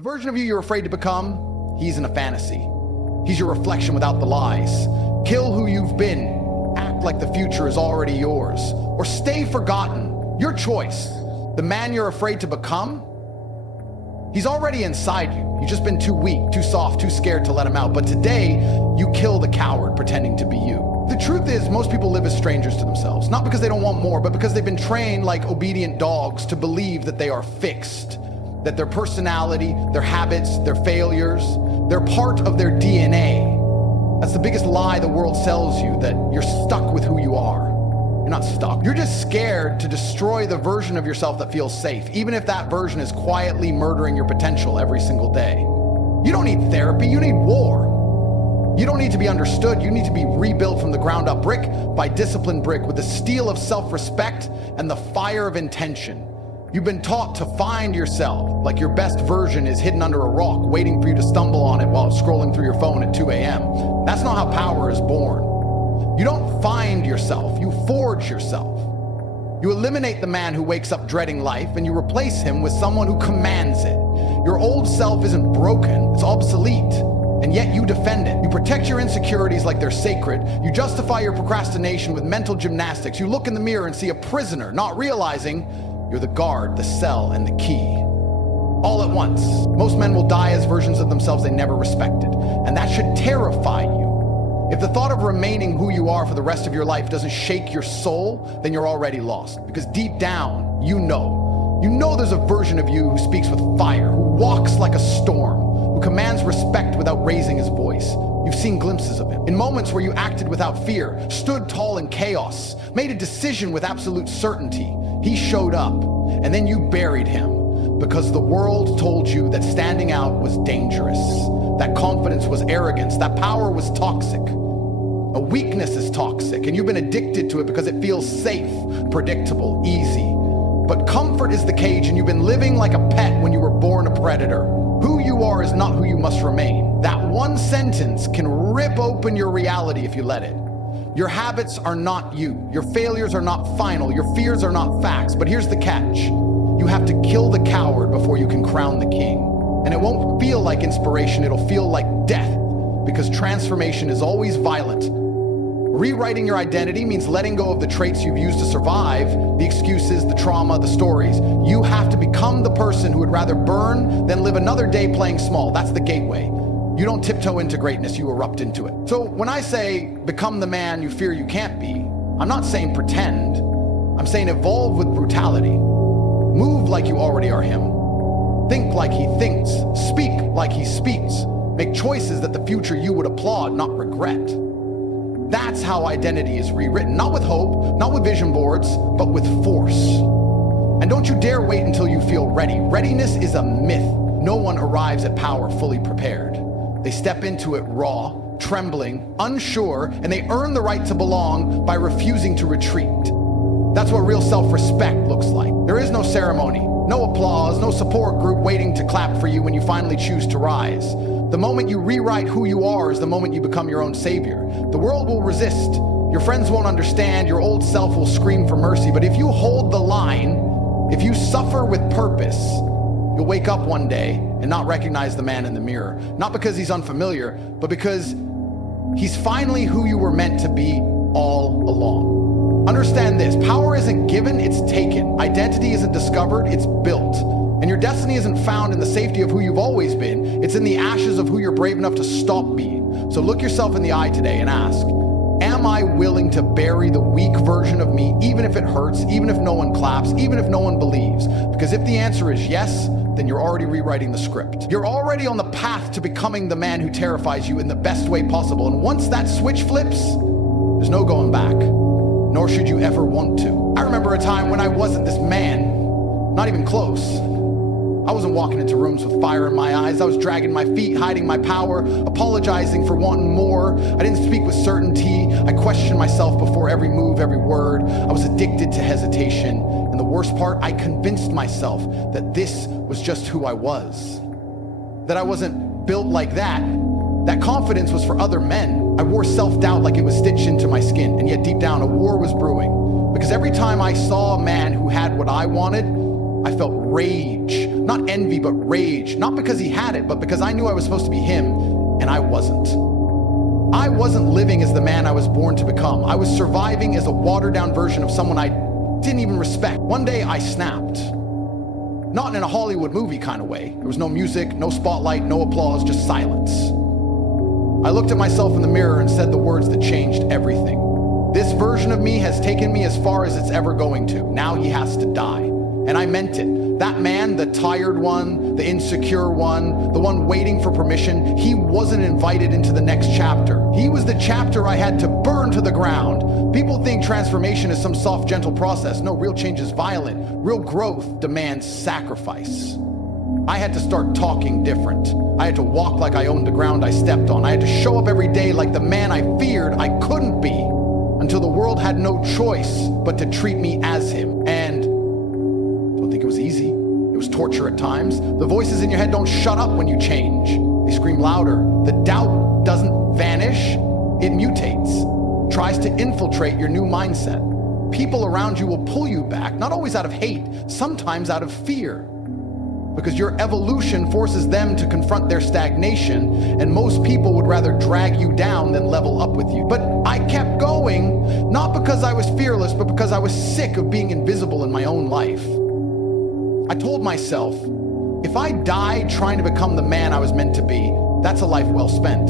The version of you you're afraid to become, he's in a fantasy. He's your reflection without the lies. Kill who you've been. Act like the future is already yours. Or stay forgotten. Your choice. The man you're afraid to become, he's already inside you. You've just been too weak, too soft, too scared to let him out. But today, you kill the coward pretending to be you. The truth is, most people live as strangers to themselves. Not because they don't want more, but because they've been trained like obedient dogs to believe that they are fixed. That their personality, their habits, their failures, they're part of their DNA. That's the biggest lie the world sells you, that you're stuck with who you are. You're not stuck. You're just scared to destroy the version of yourself that feels safe, even if that version is quietly murdering your potential every single day. You don't need therapy, you need war. You don't need to be understood, you need to be rebuilt from the ground up, brick by disciplined brick, with the steel of self-respect and the fire of intention. You've been taught to find yourself, like your best version is hidden under a rock, waiting for you to stumble on it while scrolling through your phone at 2 a.m. That's not how power is born. You don't find yourself, you forge yourself. You eliminate the man who wakes up dreading life and you replace him with someone who commands it. Your old self isn't broken, it's obsolete, and yet you defend it. You protect your insecurities like they're sacred. You justify your procrastination with mental gymnastics. You look in the mirror and see a prisoner, not realizing you're the guard, the cell, and the key. All at once. Most men will die as versions of themselves they never respected, and that should terrify you. If the thought of remaining who you are for the rest of your life doesn't shake your soul, then you're already lost. Because deep down, you know there's a version of you who speaks with fire, who walks like a storm, who commands respect without raising his voice. You've seen glimpses of him. In moments where you acted without fear, stood tall in chaos, made a decision with absolute certainty. He showed up, and then you buried him because the world told you that standing out was dangerous, that confidence was arrogance, that power was toxic. A weakness is toxic, and you've been addicted to it because it feels safe, predictable, easy. But comfort is the cage, and you've been living like a pet when you were born a predator. Who you are is not who you must remain. That one sentence can rip open your reality if you let it. Your habits are not you. Your failures are not final. Your fears are not facts. But here's the catch. You have to kill the coward before you can crown the king. And it won't feel like inspiration. It'll feel like death, because transformation is always violent. Rewriting your identity means letting go of the traits you've used to survive, the excuses, the trauma, the stories. You have to become the person who would rather burn than live another day playing small. That's the gateway. You don't tiptoe into greatness, you erupt into it. So when I say become the man you fear you can't be, I'm not saying pretend. I'm saying evolve with brutality. Move like you already are him. Think like he thinks. Speak like he speaks. Make choices that the future you would applaud, not regret. That's how identity is rewritten. Not with hope, not with vision boards, but with force. And don't you dare wait until you feel ready. Readiness is a myth. No one arrives at power fully prepared. They step into it raw, trembling, unsure, and they earn the right to belong by refusing to retreat. That's what real self-respect looks like. There is no ceremony, no applause, no support group waiting to clap for you when you finally choose to rise. The moment you rewrite who you are is the moment you become your own savior. The world will resist. Your friends won't understand. Your old self will scream for mercy. But if you hold the line, if you suffer with purpose, you'll wake up one day and not recognize the man in the mirror. Not because he's unfamiliar, but because he's finally who you were meant to be all along. Understand this, power isn't given, it's taken. Identity isn't discovered, it's built. And your destiny isn't found in the safety of who you've always been, it's in the ashes of who you're brave enough to stop being. So look yourself in the eye today and ask, am I willing to bury the weak version of me, even if it hurts, even if no one claps, even if no one believes? Because if the answer is yes, then you're already rewriting the script. You're already on the path to becoming the man who terrifies you in the best way possible. And once that switch flips, there's no going back, nor should you ever want to. I remember a time when I wasn't this man, not even close. I wasn't walking into rooms with fire in my eyes. I was dragging my feet, hiding my power, apologizing for wanting more. I didn't speak with certainty. I questioned myself before every move, every word. I was addicted to hesitation. And the worst part, I convinced myself that this was just who I was. That I wasn't built like that. That confidence was for other men. I wore self-doubt like it was stitched into my skin. And yet deep down, a war was brewing. Because every time I saw a man who had what I wanted, I felt rage. Not envy, but rage. Not because he had it, but because I knew I was supposed to be him, and I wasn't. I wasn't living as the man I was born to become. I was surviving as a watered-down version of someone I didn't even respect. One day I snapped. Not in a Hollywood movie kind of way. There was no music, no spotlight, no applause, just silence. I looked at myself in the mirror and said the words that changed everything. This version of me has taken me as far as it's ever going to. Now he has to die. And I meant it. That man, the tired one, the insecure one, the one waiting for permission, he wasn't invited into the next chapter. He was the chapter I had to burn to the ground. People think transformation is some soft, gentle process. No, real change is violent. Real growth demands sacrifice. I had to start talking different. I had to walk like I owned the ground I stepped on. I had to show up every day like the man I feared I couldn't be, until the world had no choice but to treat me as him. And I don't think it was easy. It was torture at times. The voices in your head don't shut up when you change. They scream louder. The doubt doesn't vanish. It mutates, tries to infiltrate your new mindset. People around you will pull you back, not always out of hate, sometimes out of fear. Because your evolution forces them to confront their stagnation, and most people would rather drag you down than level up with you. But I kept going, not because I was fearless, but because I was sick of being invisible in my own life. I told myself, if I die trying to become the man I was meant to be, that's a life well spent.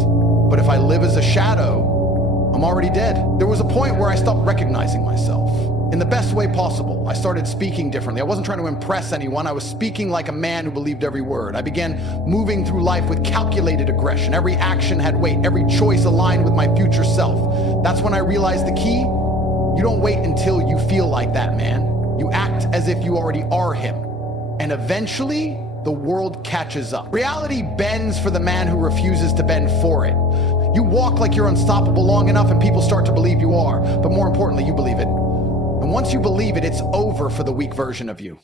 But if I live as a shadow, I'm already dead. There was a point where I stopped recognizing myself. In the best way possible, I started speaking differently. I wasn't trying to impress anyone. I was speaking like a man who believed every word. I began moving through life with calculated aggression. Every action had weight. Every choice aligned with my future self. That's when I realized the key: you don't wait until you feel like that man. You act as if you already are him. And eventually, the world catches up. Reality bends for the man who refuses to bend for it. You walk like you're unstoppable long enough and people start to believe you are. But more importantly, you believe it. And once you believe it, it's over for the weak version of you.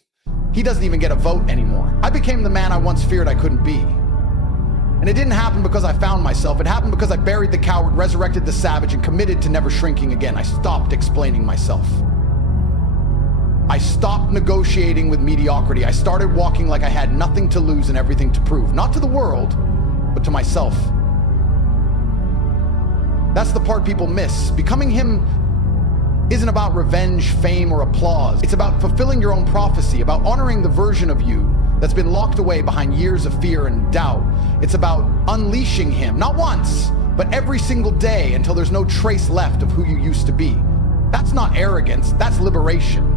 He doesn't even get a vote anymore. I became the man I once feared I couldn't be. And it didn't happen because I found myself. It happened because I buried the coward, resurrected the savage, and committed to never shrinking again. I stopped explaining myself. I stopped negotiating with mediocrity. I started walking like I had nothing to lose and everything to prove. Not to the world, but to myself. That's the part people miss. Becoming him isn't about revenge, fame, or applause. It's about fulfilling your own prophecy, about honoring the version of you that's been locked away behind years of fear and doubt. It's about unleashing him, not once, but every single day until there's no trace left of who you used to be. That's not arrogance, that's liberation.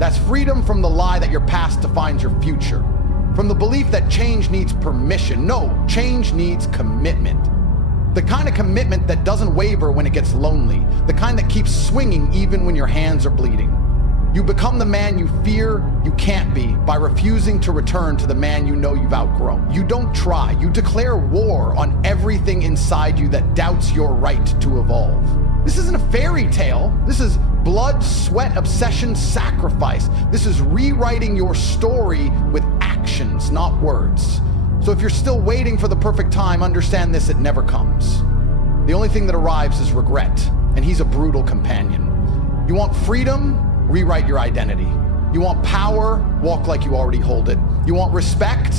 That's freedom from the lie that your past defines your future. From the belief that change needs permission. No, change needs commitment. The kind of commitment that doesn't waver when it gets lonely. The kind that keeps swinging even when your hands are bleeding. You become the man you fear you can't be by refusing to return to the man you know you've outgrown. You don't try. You declare war on everything inside you that doubts your right to evolve. This isn't a fairy tale. This is blood, sweat, obsession, sacrifice. This is rewriting your story with actions, not words. So if you're still waiting for the perfect time, understand this: it never comes. The only thing that arrives is regret, and he's a brutal companion. You want freedom? Rewrite your identity. You want power? Walk like you already hold it. You want respect?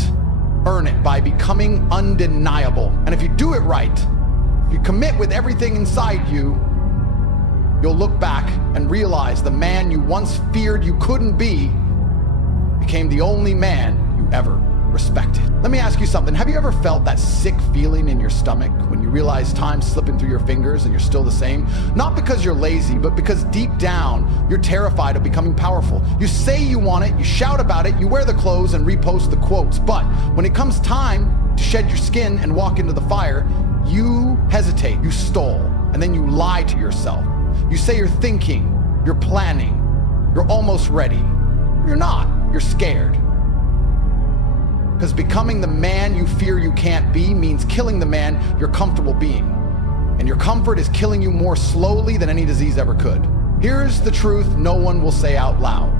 Earn it by becoming undeniable. And if you do it right, if you commit with everything inside you, you'll look back and realize the man you once feared you couldn't be became the only man you ever respected. Let me ask you something. Have you ever felt that sick feeling in your stomach when you realize time's slipping through your fingers and you're still the same? Not because you're lazy, but because deep down, you're terrified of becoming powerful. You say you want it, you shout about it, you wear the clothes and repost the quotes, but when it comes time to shed your skin and walk into the fire, you hesitate, you stall, and then you lie to yourself. You say you're thinking, you're planning, you're almost ready. You're not, you're scared. Because becoming the man you fear you can't be means killing the man you're comfortable being. And your comfort is killing you more slowly than any disease ever could. Here's the truth no one will say out loud.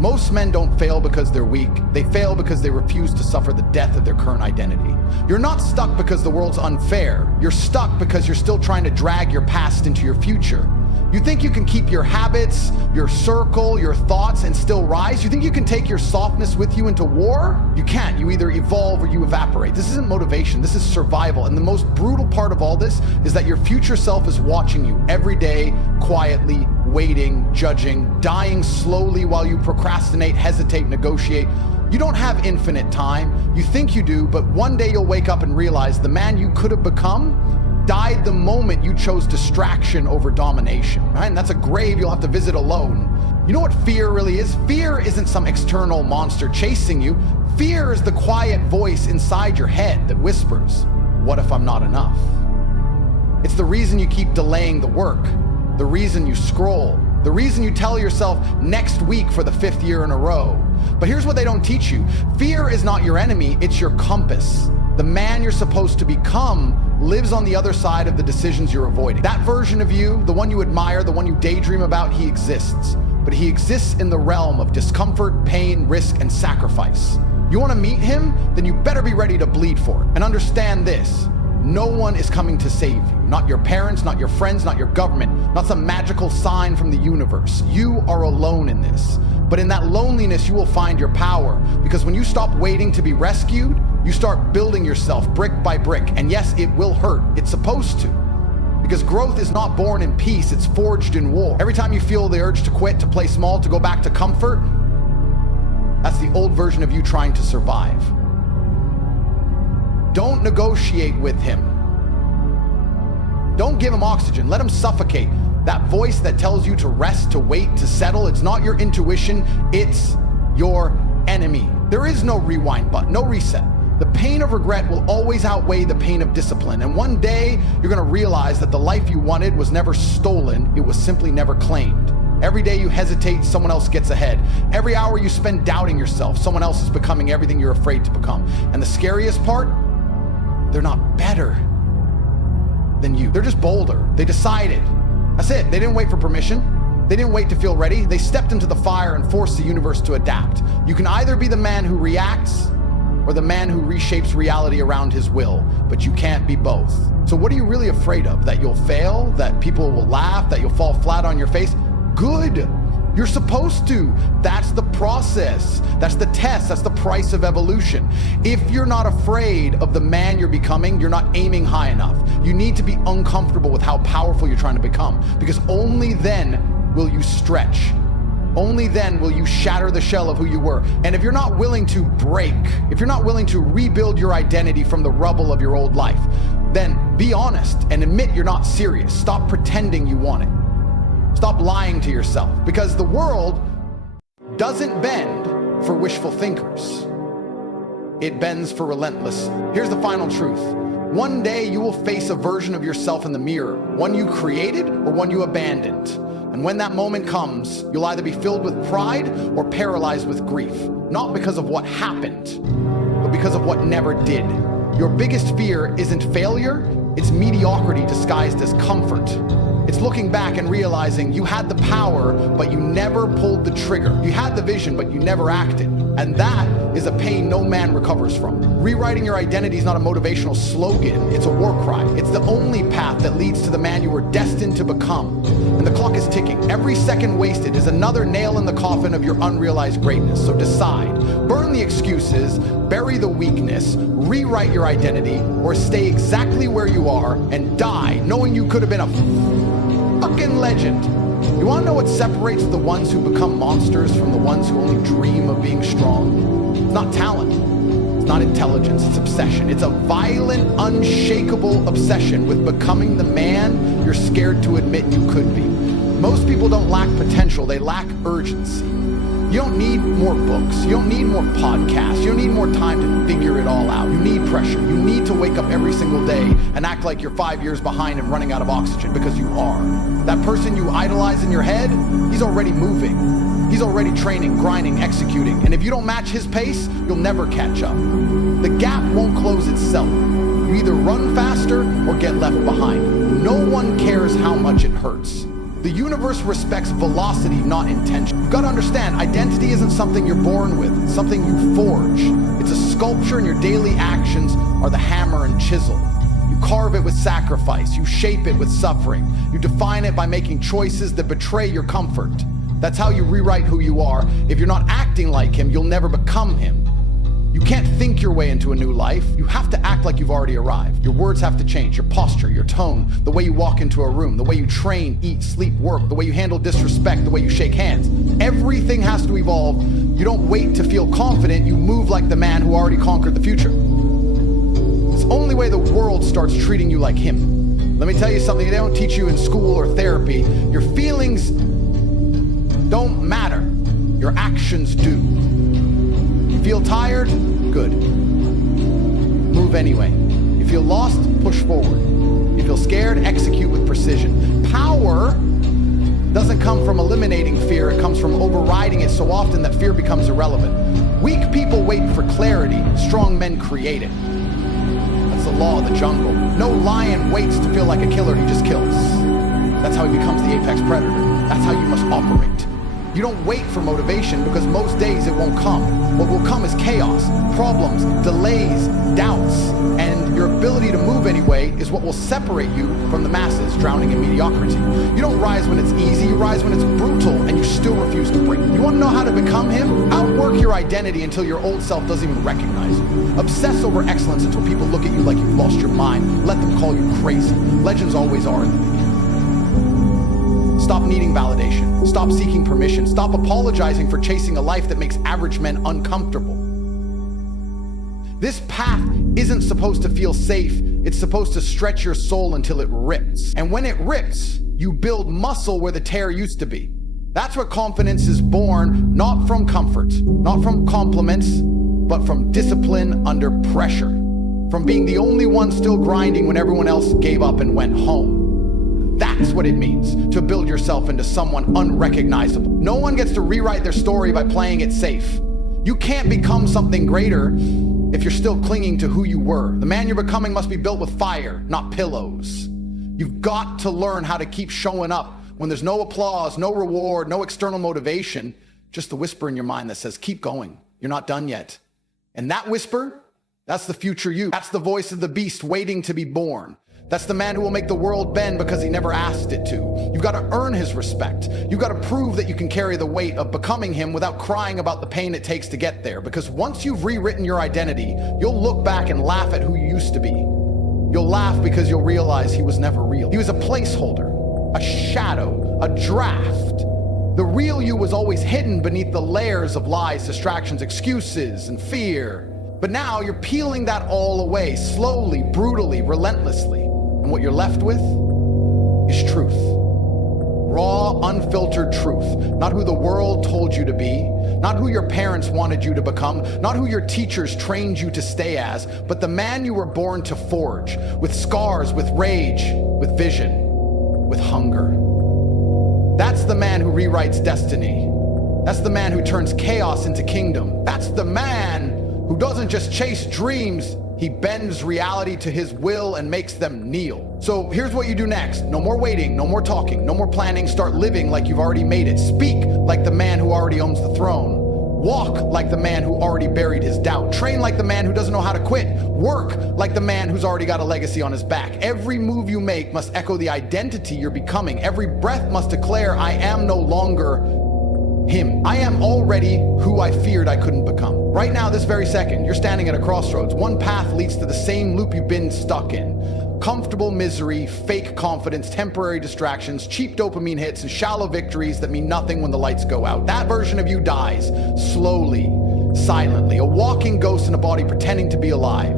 Most men don't fail because they're weak. They fail because they refuse to suffer the death of their current identity. You're not stuck because the world's unfair. You're stuck because you're still trying to drag your past into your future. You think you can keep your habits, your circle, your thoughts, and still rise? You think you can take your softness with you into war? You can't. You either evolve or you evaporate. This isn't motivation. This is survival. And the most brutal part of all this is that your future self is watching you every day, quietly, waiting, judging, dying slowly while you procrastinate, hesitate, negotiate. You don't have infinite time. You think you do, but one day you'll wake up and realize the man you could have become died the moment you chose distraction over domination, right? And that's a grave you'll have to visit alone. You know what fear really is? Fear isn't some external monster chasing you. Fear is the quiet voice inside your head that whispers, what if I'm not enough? It's the reason you keep delaying the work, the reason you scroll, the reason you tell yourself next week for the 5th year in a row. But here's what they don't teach you. Fear is not your enemy, it's your compass. The man you're supposed to become lives on the other side of the decisions you're avoiding. That version of you, the one you admire, the one you daydream about, he exists. But he exists in the realm of discomfort, pain, risk, and sacrifice. You want to meet him? Then you better be ready to bleed for it. And understand this, no one is coming to save you. Not your parents, not your friends, not your government, not some magical sign from the universe. You are alone in this. But in that loneliness, you will find your power. Because when you stop waiting to be rescued, you start building yourself brick by brick. And yes, it will hurt. It's supposed to. Because growth is not born in peace, it's forged in war. Every time you feel the urge to quit, to play small, to go back to comfort, that's the old version of you trying to survive. Don't negotiate with him. Don't give him oxygen. Let him suffocate. That voice that tells you to rest, to wait, to settle, it's not your intuition, it's your enemy. There is no rewind button, no reset. The pain of regret will always outweigh the pain of discipline. And one day, you're gonna realize that the life you wanted was never stolen, it was simply never claimed. Every day you hesitate, someone else gets ahead. Every hour you spend doubting yourself, someone else is becoming everything you're afraid to become. And the scariest part, they're not better than you. They're just bolder. They decided. That's it. They didn't wait for permission. They didn't wait to feel ready. They stepped into the fire and forced the universe to adapt. You can either be the man who reacts or the man who reshapes reality around his will, but you can't be both. So what are you really afraid of? That you'll fail? That people will laugh? That you'll fall flat on your face? Good. You're supposed to. That's the process. That's the test. That's the price of evolution. If you're not afraid of the man you're becoming, you're not aiming high enough. You need to be uncomfortable with how powerful you're trying to become, because only then will you stretch. Only then will you shatter the shell of who you were. And if you're not willing to break, if you're not willing to rebuild your identity from the rubble of your old life, then be honest and admit you're not serious. Stop pretending you want it. Stop lying to yourself, because the world doesn't bend for wishful thinkers. It bends for relentless. Here's the final truth. One day you will face a version of yourself in the mirror, one you created or one you abandoned. And when that moment comes, you'll either be filled with pride or paralyzed with grief, not because of what happened, but because of what never did. Your biggest fear isn't failure, it's mediocrity disguised as comfort. It's looking back and realizing you had the power, but you never pulled the trigger. You had the vision, but you never acted. And that is a pain no man recovers from. Rewriting your identity is not a motivational slogan, it's a war cry. It's the only path that leads to the man you were destined to become. And the clock is ticking. Every second wasted is another nail in the coffin of your unrealized greatness. So decide. Burn the excuses, bury the weakness, rewrite your identity, or stay exactly where you are and die knowing you could have been a fucking legend. You want to know what separates the ones who become monsters from the ones who only dream of being strong? It's not talent. It's not intelligence. It's obsession. It's a violent, unshakable obsession with becoming the man you're scared to admit you could be. Most people don't lack potential. They lack urgency. You don't need more books. You don't need more podcasts. You don't need more time to figure it all out. You need pressure. You need to wake up every single day and act like you're 5 years behind and running out of oxygen, because you are. That person you idolize in your head, he's already moving. He's already training, grinding, executing. And if you don't match his pace, you'll never catch up. The gap won't close itself. You either run faster or get left behind. No one cares how much it hurts. The universe respects velocity, not intention. You've got to understand, identity isn't something you're born with, it's something you forge. It's a sculpture, and your daily actions are the hammer and chisel. You carve it with sacrifice. You shape it with suffering. You define it by making choices that betray your comfort. That's how you rewrite who you are. If you're not acting like him, you'll never become him. You can't think your way into a new life. You have to act like you've already arrived. Your words have to change, your posture, your tone, the way you walk into a room, the way you train, eat, sleep, work, the way you handle disrespect, the way you shake hands. Everything has to evolve. You don't wait to feel confident, you move like the man who already conquered the future. It's the only way the world starts treating you like him. Let me tell you something they don't teach you in school or therapy. Your feelings don't matter. Your actions do. Feel tired? Good. Move anyway. You feel lost? Push forward. You feel scared? Execute with precision. Power doesn't come from eliminating fear. It comes from overriding it so often that fear becomes irrelevant. Weak people wait for clarity. Strong men create it. That's the law of the jungle. No lion waits to feel like a killer. He just kills. That's how he becomes the apex predator. That's how you must operate. You don't wait for motivation because most days it won't come. What will come is chaos, problems, delays, doubts, and your ability to move anyway is what will separate you from the masses drowning in mediocrity. You don't rise when it's easy, you rise when it's brutal and you still refuse to break. You want to know how to become him? Outwork your identity until your old self doesn't even recognize you. Obsess over excellence until people look at you like you've lost your mind. Let them call you crazy. Legends always are in the beginning. Stop needing validation. Stop seeking permission. Stop apologizing for chasing a life that makes average men uncomfortable. This path isn't supposed to feel safe. It's supposed to stretch your soul until it rips. And when it rips, you build muscle where the tear used to be. That's what confidence is born, not from comfort, not from compliments, but from discipline under pressure. From being the only one still grinding when everyone else gave up and went home. That's what it means to build yourself into someone unrecognizable. No one gets to rewrite their story by playing it safe. You can't become something greater if you're still clinging to who you were. The man you're becoming must be built with fire, not pillows. You've got to learn how to keep showing up when there's no applause, no reward, no external motivation, just the whisper in your mind that says, keep going, you're not done yet. And that whisper, that's the future you. That's the voice of the beast waiting to be born. That's the man who will make the world bend because he never asked it to. You've got to earn his respect. You've got to prove that you can carry the weight of becoming him without crying about the pain it takes to get there. Because once you've rewritten your identity, you'll look back and laugh at who you used to be. You'll laugh because you'll realize he was never real. He was a placeholder, a shadow, a draft. The real you was always hidden beneath the layers of lies, distractions, excuses, and fear. But now you're peeling that all away, slowly, brutally, relentlessly. And what you're left with is truth. Raw, unfiltered truth. Not who the world told you to be, not who your parents wanted you to become, not who your teachers trained you to stay as, but the man you were born to forge, with scars, with rage, with vision, with hunger. That's the man who rewrites destiny. That's the man who turns chaos into kingdom. That's the man who doesn't just chase dreams, he bends reality to his will and makes them kneel. So here's what you do next. No more waiting, no more talking, no more planning. Start living like you've already made it. Speak like the man who already owns the throne. Walk like the man who already buried his doubt. Train like the man who doesn't know how to quit. Work like the man who's already got a legacy on his back. Every move you make must echo the identity you're becoming. Every breath must declare, I am no longer him. I am already who I feared I couldn't become. Right now, this very second, you're standing at a crossroads. One path leads to the same loop you've been stuck in. Comfortable misery, fake confidence, temporary distractions, cheap dopamine hits, and shallow victories that mean nothing when the lights go out. That version of you dies, slowly, silently, a walking ghost in a body pretending to be alive.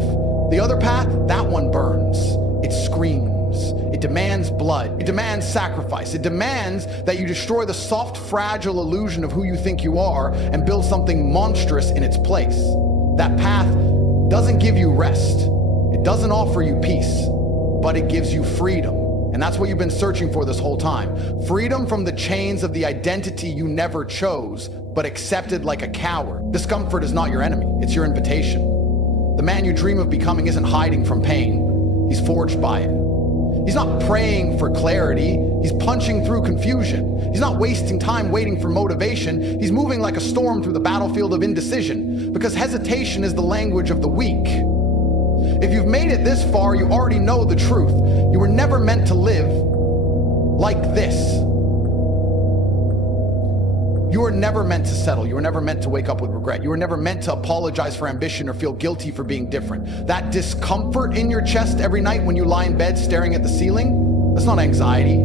The other path, that one burns. It screams. It demands blood. It demands sacrifice. It demands that you destroy the soft, fragile illusion of who you think you are and build something monstrous in its place. That path doesn't give you rest. It doesn't offer you peace, but it gives you freedom. And that's what you've been searching for this whole time. Freedom from the chains of the identity you never chose, but accepted like a coward. Discomfort is not your enemy. It's your invitation. The man you dream of becoming isn't hiding from pain. He's forged by it. He's not praying for clarity. He's punching through confusion. He's not wasting time waiting for motivation. He's moving like a storm through the battlefield of indecision, because hesitation is the language of the weak. If you've made it this far, you already know the truth. You were never meant to live like this. You were never meant to settle. You were never meant to wake up with regret. You were never meant to apologize for ambition or feel guilty for being different. That discomfort in your chest every night when you lie in bed staring at the ceiling, that's not anxiety.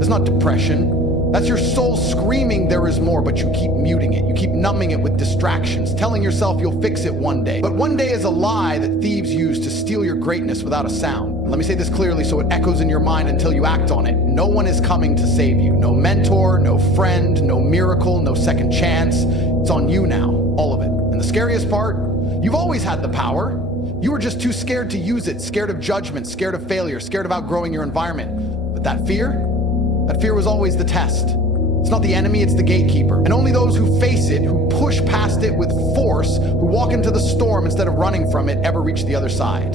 That's not depression. That's your soul screaming there is more, but you keep muting it. You keep numbing it with distractions, telling yourself you'll fix it one day. But one day is a lie that thieves use to steal your greatness without a sound. And let me say this clearly so it echoes in your mind until you act on it. No one is coming to save you. No mentor, no friend, no miracle, no second chance. It's on you now, all of it. And the scariest part, you've always had the power. You were just too scared to use it, scared of judgment, scared of failure, scared of outgrowing your environment. But that fear was always the test. It's not the enemy, it's the gatekeeper. And only those who face it, who push past it with force, who walk into the storm instead of running from it, ever reach the other side.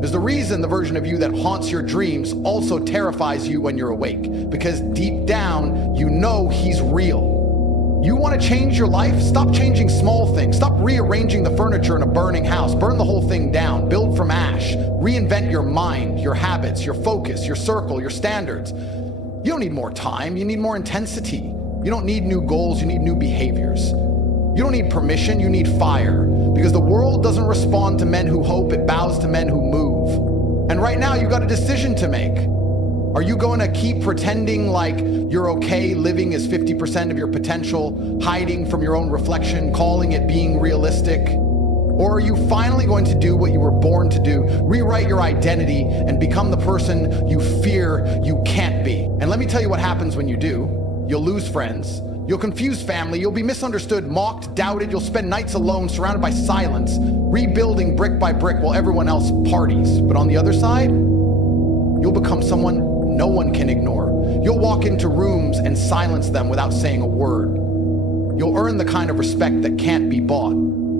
There's the reason the version of you that haunts your dreams also terrifies you when you're awake. Because deep down, you know he's real. You want to change your life? Stop changing small things. Stop rearranging the furniture in a burning house. Burn the whole thing down. Build from ash. Reinvent your mind, your habits, your focus, your circle, your standards. You don't need more time, you need more intensity. You don't need new goals, you need new behaviors. You don't need permission, you need fire. Because the world doesn't respond to men who hope, it bows to men who move. And right now you've got a decision to make. Are you going to keep pretending like you're okay, living as 50% of your potential, hiding from your own reflection, calling it being realistic? Or are you finally going to do what you were born to do, rewrite your identity and become the person you fear you can't be? And let me tell you what happens when you do. You'll lose friends, you'll confuse family, you'll be misunderstood, mocked, doubted, you'll spend nights alone surrounded by silence, rebuilding brick by brick while everyone else parties. But on the other side, you'll become someone no one can ignore. You'll walk into rooms and silence them without saying a word. You'll earn the kind of respect that can't be bought,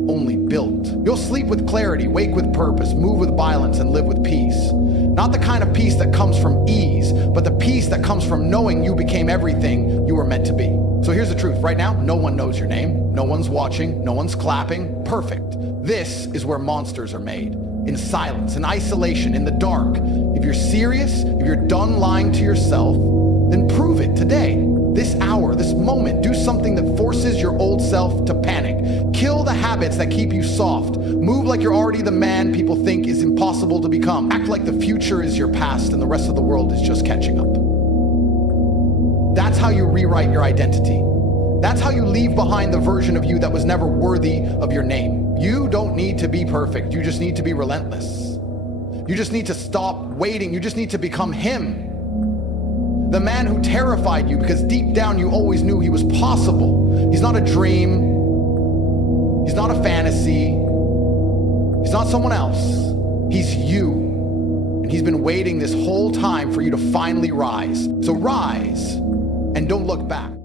only built. You'll sleep with clarity, wake with purpose, move with violence, and live with peace. Not the kind of peace that comes from ease, but the peace that comes from knowing you became everything you were meant to be. So here's the truth. Right now, no one knows your name. No one's watching. No one's clapping. Perfect. This is where monsters are made. In silence, in isolation, in the dark. If you're serious, if you're done lying to yourself, then prove it today. This hour, this moment, do something that forces your old self to panic. Kill the habits that keep you soft. Move like you're already the man people think is impossible to become. Act like the future is your past and the rest of the world is just catching up. That's how you rewrite your identity. That's how you leave behind the version of you that was never worthy of your name. You don't need to be perfect. You just need to be relentless. You just need to stop waiting. You just need to become him. The man who terrified you because deep down you always knew he was possible. He's not a dream. He's not a fantasy. He's not someone else. He's you. And he's been waiting this whole time for you to finally rise. So rise and don't look back.